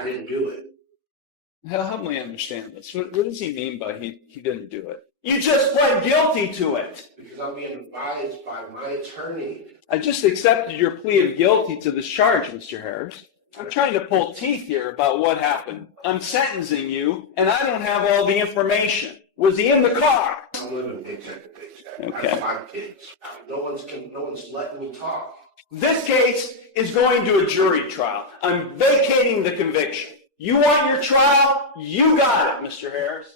I didn't do it. Help me understand this. What does he mean by he didn't do it? You just pled guilty to it. Because I'm being advised by my attorney. I just accepted your plea of guilty to this charge, Mr. Harris. I'm trying to pull teeth here about what happened. I'm sentencing you, and I don't have all the information. Was he in the car? I'm living paycheck to paycheck. Okay. I have 5 kids. No one's letting me talk. This case is going to a jury trial. I'm vacating the conviction. You want your trial? You got it, Mr. Harris.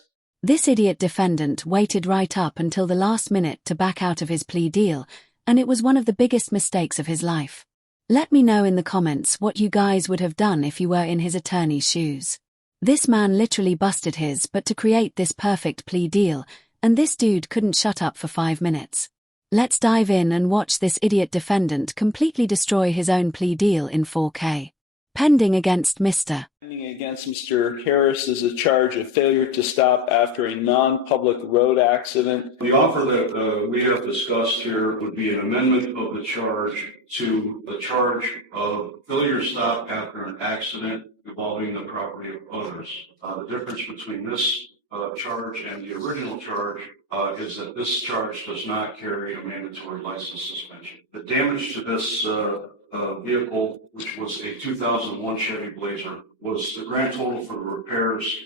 This idiot defendant waited right up until the last minute to back out of his plea deal, and it was one of the biggest mistakes of his life. Let me know in the comments what you guys would have done if you were in his attorney's shoes. This man literally busted his butt to create this perfect plea deal, and this dude couldn't shut up for 5 minutes. Let's dive in and watch this idiot defendant completely destroy his own plea deal in 4K. Pending against Mr. Against Mr. Harris is a charge of failure to stop after a non-public road accident. The offer that we have discussed here would be an amendment of the charge to the charge of failure to stop after an accident involving the property of others. The difference between this charge and the original charge is that this charge does not carry a mandatory license suspension. The damage to this vehicle, which was a 2001 Chevy Blazer, was the grand total for the repairs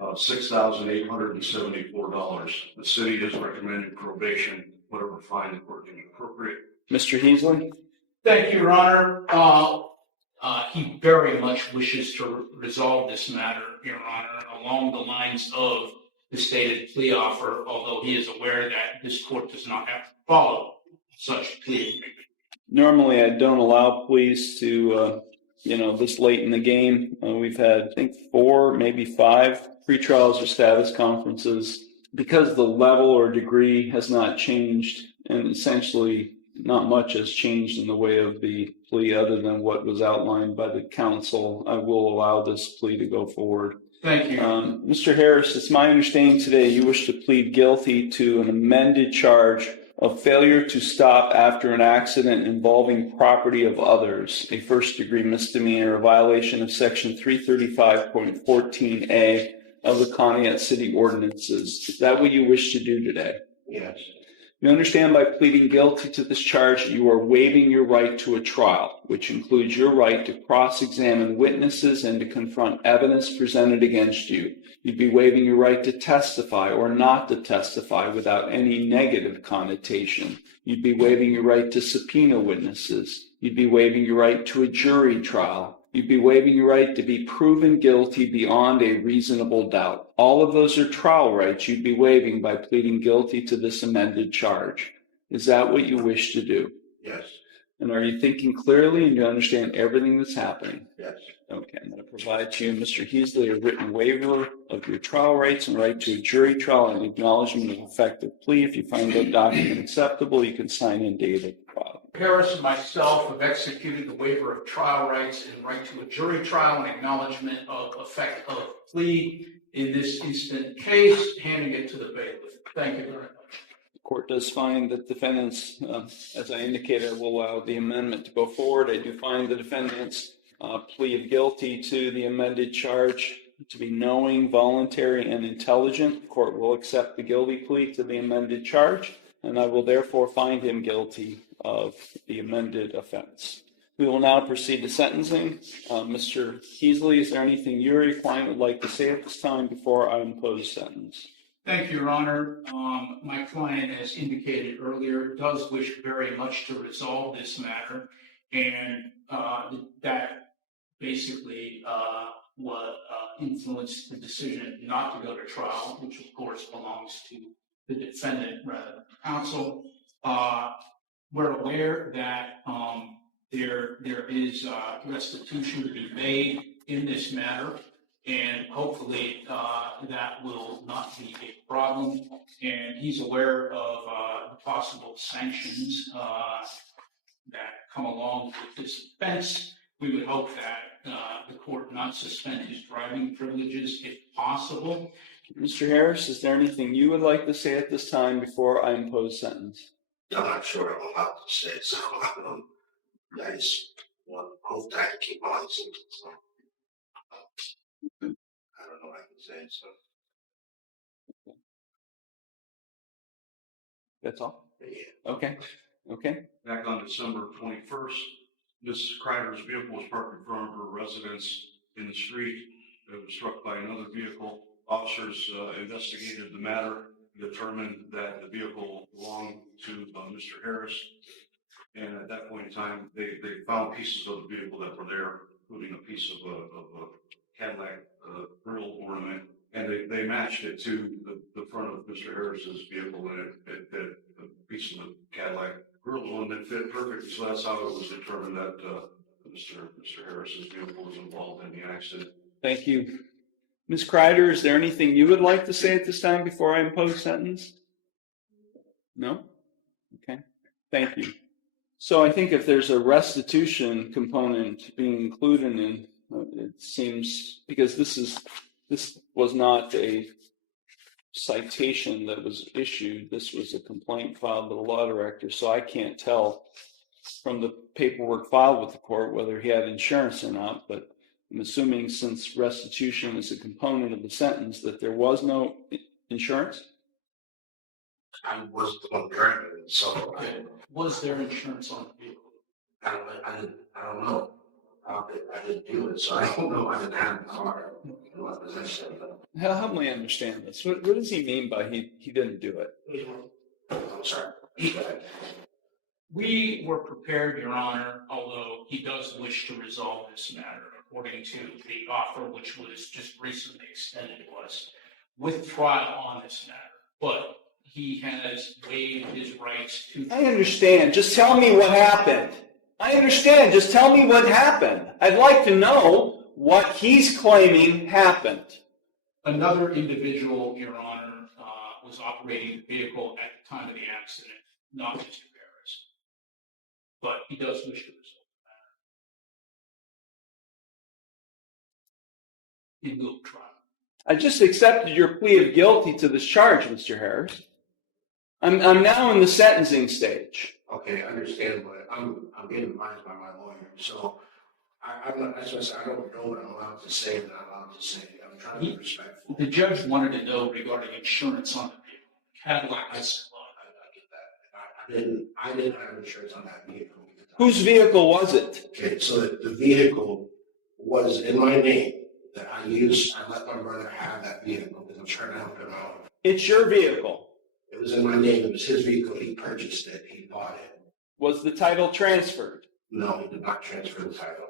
$6,874. The city is recommending probation, whatever fine the court deems appropriate. Mr. Heasley? Thank you, Your Honor. He very much wishes to resolve this matter, Your Honor, along the lines of the stated plea offer, although he is aware that this court does not have to follow such plea agreement. Normally, I don't allow pleas to, this late in the game. We've had, I think, 4, maybe 5 pretrials or status conferences. Because the level or degree has not changed, and essentially not much has changed in the way of the plea other than what was outlined by the counsel, I will allow this plea to go forward. Thank you. Mr. Harris, it's my understanding today you wish to plead guilty to an amended charge of failure to stop after an accident involving property of others, a first-degree misdemeanor, a violation of Section 335.14a of the Conneaut City Ordinances. Is that what you wish to do today? Yes. You understand by pleading guilty to this charge that you are waiving your right to a trial, which includes your right to cross-examine witnesses and to confront evidence presented against you. You'd be waiving your right to testify or not to testify without any negative connotation. You'd be waiving your right to subpoena witnesses. You'd be waiving your right to a jury trial. You'd be waiving your right to be proven guilty beyond a reasonable doubt. All of those are trial rights you'd be waiving by pleading guilty to this amended charge. Is that what you wish to do? Yes. And are you thinking clearly and you understand everything that's happening? Yes. Okay, I'm going to provide to you, Mr. Heasley, a written waiver of your trial rights and right to a jury trial and acknowledgement of effective plea. If you find that document acceptable, you can sign and date it. Harris and myself have executed the waiver of trial rights and right to a jury trial and acknowledgement of effect of plea in this instant case, handing it to the bailiff. Thank you very much. The court does find that defendants, as I indicated, will allow the amendment to go forward. I do find the defendant's plea of guilty to the amended charge to be knowing, voluntary, and intelligent. The court will accept the guilty plea to the amended charge, and I will therefore find him guilty of the amended offense. We will now proceed to sentencing. Mr. Heasley, is there anything you or your client would like to say at this time before I impose sentence? Thank you, Your Honor. My client, as indicated earlier, does wish very much to resolve this matter, and that basically what influenced the decision not to go to trial, which of course belongs to the defendant rather than counsel. We're aware that there is restitution to be made in this matter, and hopefully that will not be a problem. And he's aware of the possible sanctions that come along with this offense. We would hope that the court not suspend his driving privileges if possible. Mr. Harris, is there anything you would like to say at this time before I impose sentence? I'm not sure I'm allowed to say so. I just hope that I keep on. say, so. That's all? Yeah. Okay. Okay. Back on December 21st, Ms. Kreider's vehicle was parked in front of her residence in the street. It was struck by another vehicle. Officers investigated the matter, determined that the vehicle belonged to Mr. Harris. And at that point in time, they found pieces of the vehicle that were there, including a piece of a Cadillac grill ornament. And they matched it to the front of Mr. Harris's vehicle, and the piece of the Cadillac grill ornament fit perfectly. So that's how it was determined that Mr. Harris's vehicle was involved in the accident. Thank you. Ms. Kreider, is there anything you would like to say at this time before I impose sentence? No? Okay. Thank you. So I think if there's a restitution component being included in, it seems, because this was not a citation that was issued. This was a complaint filed with the law director. So I can't tell from the paperwork filed with the court whether he had insurance or not, but I'm assuming since restitution is a component of the sentence that there was no insurance? I was the one driving it, so Was there insurance on the vehicle? I don't know. I didn't do it, so I don't know. I didn't have the car in my possession. Help me understand this. What does he mean by he didn't do it? I'm sorry. We were prepared, Your Honor, although he does wish to resolve this matter according to the offer which was just recently extended to us with trial on this matter. But he has waived his rights to... I understand. Just tell me what happened. I understand. Just tell me what happened. I'd like to know what he's claiming happened. Another individual, Your Honor, was operating the vehicle at the time of the accident, not Mr. Harris. But he does wish to resolve the matter in lieu of trial. I just accepted your plea of guilty to this charge, Mr. Harris. I'm now in the sentencing stage. Okay, I understand, but I'm being advised by my lawyer, so I'm not. That's what I said. I don't know what I'm allowed to say. That I'm allowed to say. I'm trying to be respectful. The judge wanted to know regarding insurance on the vehicle. Cadillac, I get that. I didn't have insurance on that vehicle. Whose vehicle was it? Okay, so the vehicle was in my name that I used. I let my brother have that vehicle because I'm trying to help him out. It's your vehicle. It was in my name. It was his vehicle. He purchased it. He bought it. Was the title transferred? No, he did not transfer the title.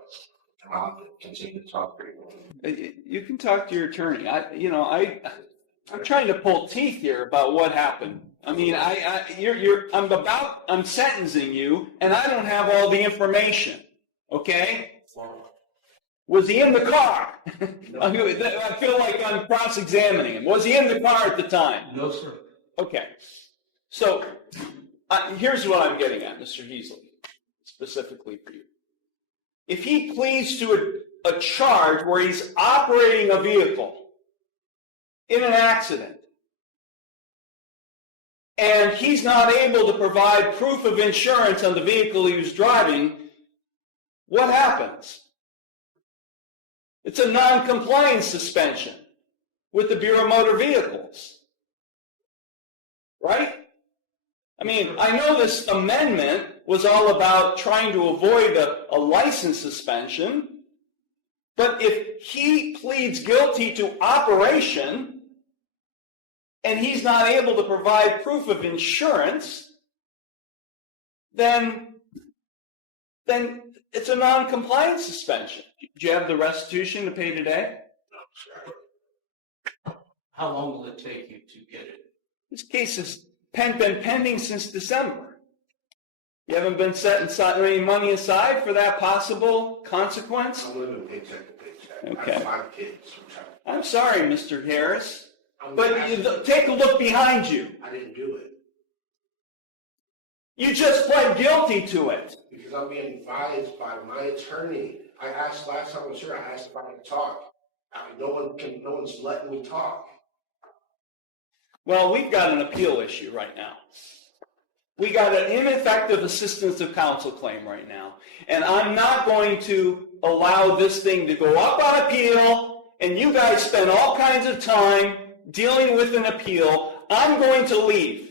I'll have to continue to talk pretty well. You can talk to your attorney. I'm trying to pull teeth here about what happened. I mean, I'm sentencing you, and I don't have all the information. Okay? Was he in the car? I feel like I'm cross-examining him. Was he in the car at the time? No, sir. Okay. So here's what I'm getting at, Mr. Heasley, specifically for you. If he pleads to a charge where he's operating a vehicle in an accident, and he's not able to provide proof of insurance on the vehicle he was driving, what happens? It's a non-compliance suspension with the Bureau of Motor Vehicles. Right? I mean, I know this amendment was all about trying to avoid a license suspension, but if he pleads guilty to operation and he's not able to provide proof of insurance, then it's a non-compliance suspension. Do you have the restitution to pay today? No, sir. How long will it take you to get it? This case has been pending since December. You haven't been setting any money aside for that possible consequence? I'm living paycheck to paycheck. Okay. I have 5 kids. I'm sorry, Mr. Harris, but take a look behind you. I didn't do it. You just pled guilty to it. Because I'm being advised by my attorney. I asked last time I was here, I asked if I could talk. No one's letting me talk. Well, we've got an appeal issue right now. We got an ineffective assistance of counsel claim right now. And I'm not going to allow this thing to go up on appeal and you guys spend all kinds of time dealing with an appeal, I'm going to leave.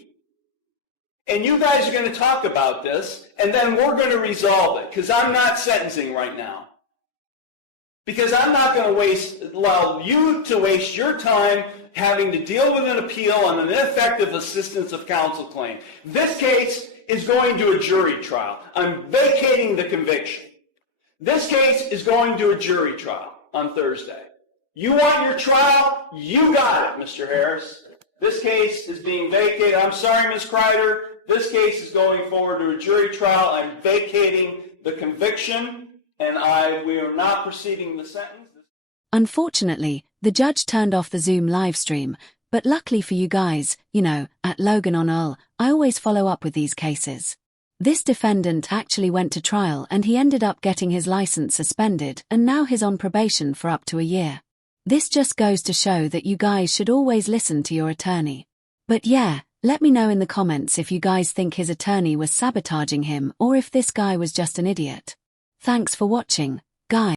And you guys are going to talk about this, and then we're going to resolve it, because I'm not sentencing right now. Because I'm not going to allow you to waste your time having to deal with an appeal on an ineffective assistance of counsel claim. This case is going to a jury trial. I'm vacating the conviction. This case is going to a jury trial on Thursday. You want your trial? You got it, Mr. Harris. This case is being vacated. I'm sorry, Ms. Kreider. This case is going forward to a jury trial. I'm vacating the conviction, and we are not proceeding the sentence. Unfortunately, the judge turned off the Zoom live stream, but luckily for you guys, at Logan on Earl, I always follow up with these cases. This defendant actually went to trial and he ended up getting his license suspended, and now he's on probation for up to a year. This just goes to show that you guys should always listen to your attorney. But yeah, let me know in the comments if you guys think his attorney was sabotaging him or if this guy was just an idiot. Thanks for watching, guys.